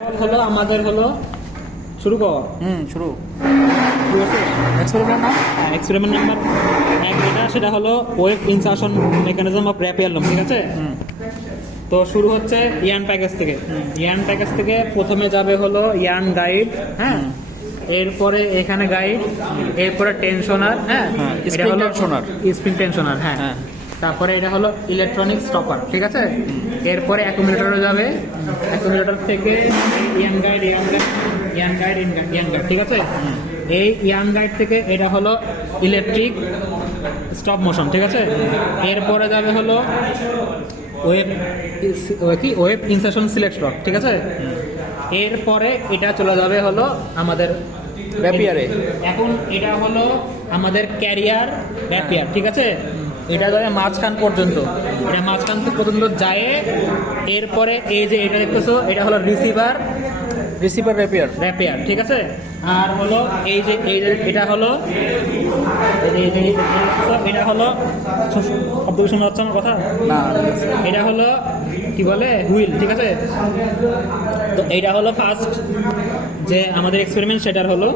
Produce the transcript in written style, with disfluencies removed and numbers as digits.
হলো আমাদের হলো শুরু কর শুরু এক্সপেরিমেন্ট না এক্সপেরিমেন্ট নাম্বার 1 যেটা সেটা হলো web insertion mechanism of rapier লুম, ঠিক আছে। তো শুরু হচ্ছে ইয়ার্ন প্যাকেজ থেকে। ইয়ার্ন প্যাকেজ থেকে প্রথমে যাবে হলো ইয়ার্ন গাইড, হ্যাঁ, এরপরে এখানে গাইড, এরপরে টেনশনার, হ্যাঁ, এটা হলো স্প্রিং টেনশনার, হ্যাঁ, তারপরে এটা হলো ইলেকট্রনিক স্টপার, ঠিক আছে। এরপরে অ্যাকুমুলেটরে যাবে, অ্যাকুমুলেটর থেকে ইয়ার্ন গাইড, ঠিক আছে। এই ইয়ার্ন গাইড থেকে এটা হলো ইলেকট্রিক স্টপ মোশন, ঠিক আছে। এরপরে যাবে হলো ওয়েব ইনসারশন সিলেক্ট স্টপ, ঠিক আছে। এরপরে এটা চলে যাবে হলো আমাদের র্যাপিয়ারে। এখন এটা হলো আমাদের ক্যারিয়ার র্যাপিয়ার, ঠিক আছে। এটা যাবে মাঝখান পর্যন্ত, এটা মাঝখান পর্যন্ত যায়। এরপরে এই যে এটা দেখতেছো এটা হলো রিসিভার র্যাপিয়ার, ঠিক আছে। আর হলো এই যে এটা হলো এটা হলো শব্দ শোনা যাচ্ছে আমার কথা না, এটা হলো কি বলে হুইল, ঠিক আছে। তো এইটা হলো ফার্স্ট যে আমাদের এক্সপেরিমেন্ট, সেটার হলো